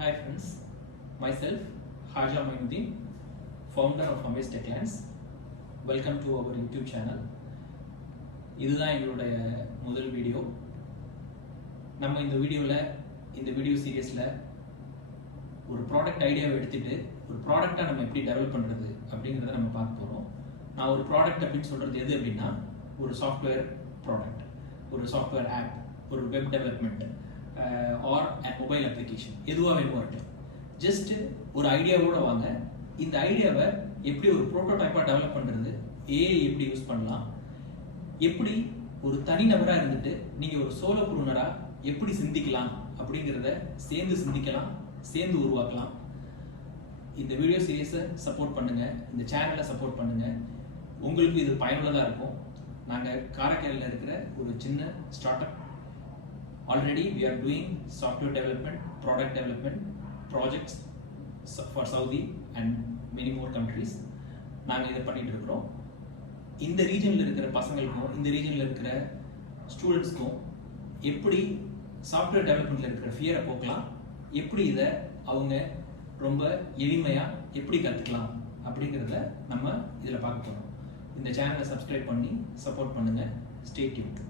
Hi friends, myself Haja Mainuddin, founder of Amaze Techlands. Welcome to our YouTube channel. இதுதான் எங்களுடைய முதல் video. நம்ம இந்த வீடியோ சீரியஸில் ஒரு ப்ராடக்ட் ஐடியாவை எடுத்துட்டு ஒரு ப்ராடக்டை நம்ம எப்படி டெவலப் பண்ணுறது அப்படிங்கிறத நம்ம பார்க்க போகிறோம். நான் ஒரு ப்ராடக்ட் அப்படின்னு சொல்கிறது எது அப்படின்னா ஒரு சாஃப்ட்வேர் ப்ராடக்ட், ஒரு சாஃப்ட்வேர் ஆப், ஒரு web development R and mobile application, எதுவாக வேணுமோ இருக்கட்டும். ஜஸ்ட்டு ஒரு ஐடியாவோடு வாங்க. இந்த ஐடியாவை எப்படி ஒரு ப்ரோட்டோடைப்பாக டெவலப் பண்ணுறது, ஏஐ எப்படி யூஸ் பண்ணலாம், எப்படி ஒரு தனிநபராக இருந்துட்டு நீங்கள் ஒரு சோலோப்ரூனராக எப்படி சிந்திக்கலாம் அப்படிங்கிறத சேர்ந்து சிந்திக்கலாம், சேர்ந்து உருவாக்கலாம். இந்த வீடியோ சீரியஸை சப்போர்ட் பண்ணுங்கள், இந்த சேனலை சப்போர்ட் பண்ணுங்கள். உங்களுக்கு இது பயனுள்ளதாக இருக்கும். நாங்கள் காரைக்காலில் இருக்கிற ஒரு சின்ன start up. Already we are doing software development, product development projects for Saudi and many more countries. நாங்கள் இதை பண்ணிட்டு இருக்கிறோம். இந்த ரீஜனில் இருக்கிற பசங்களுக்கும் இந்த ரீஜனில் இருக்கிற ஸ்டூடெண்ட்ஸ்க்கும் எப்படி சாஃப்ட்வேர் டெவலப்மெண்ட்டில் இருக்கிற ஃபியரை போக்கலாம், எப்படி இதை அவங்க ரொம்ப எளிமையாக எப்படி கற்றுக்கலாம் அப்படிங்கிறத நம்ம இதில் பார்க்க போகிறோம். இந்த சேனலை சப்ஸ்கிரைப் பண்ணி சப்போர்ட் பண்ணுங்கள். Stay tuned.